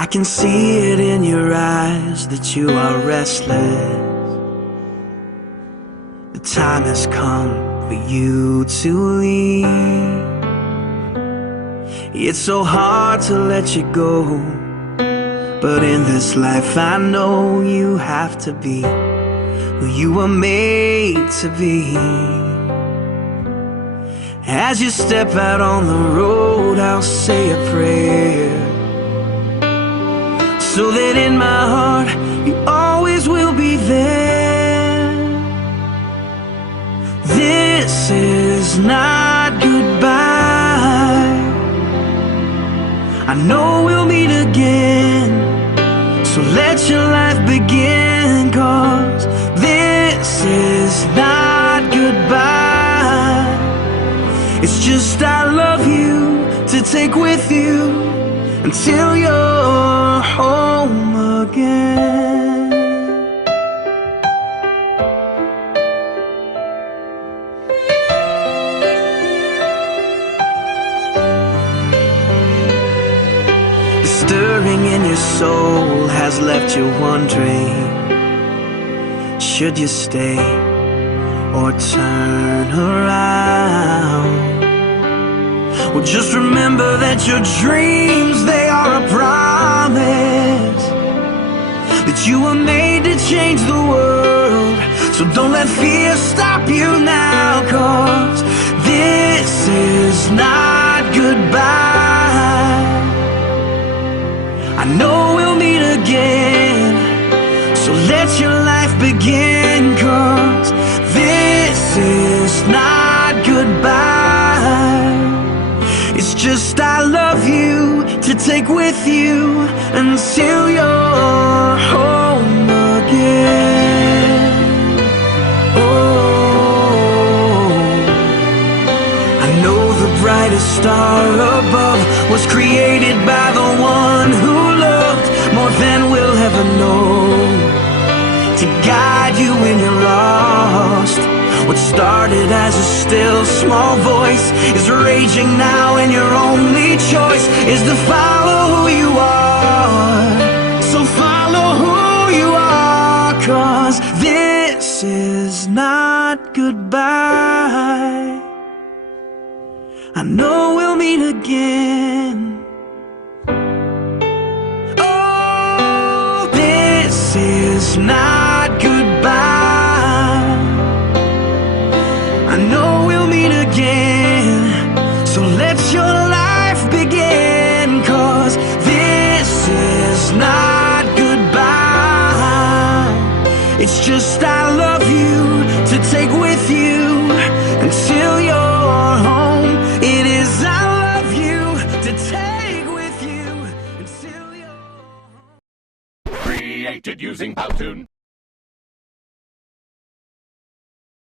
I can see it in your eyes that you are restless. The time has come for you to leave. It's so hard to let you go, but in this life I know you have to be who you were made to be. As you step out on the road, I'll say a prayer, so that in my heart you always will be there. This is not goodbye. I know we'll meet again, so let your life begin, 'cause this is not goodbye. It's just I love you to take with you until you're home again. The stirring in your soul has left you wondering, should you stay or turn around? Well, just remember that your dreams, they are a promise, that you were made to change the world. So don't let fear stop you now, 'cause this is not goodbye. I know we'll meet again, so let your life begin, 'cause this is not goodbye. It's just I love you to take with you until you're home again. Oh, I know the brightest star above was created by the one who loved more than we'll ever know, to guide you when you're lost. What started as a still small voice is raging now, and your only choice is to follow who you are. So follow who you are, 'cause this is not goodbye. I know we'll meet again. Oh, this is not goodbye. I know we'll meet again, so let your life begin, 'cause this is not goodbye. It's just I love you to take with you until you're home. It is I love you to take with you until you're home. Created using Powtoon.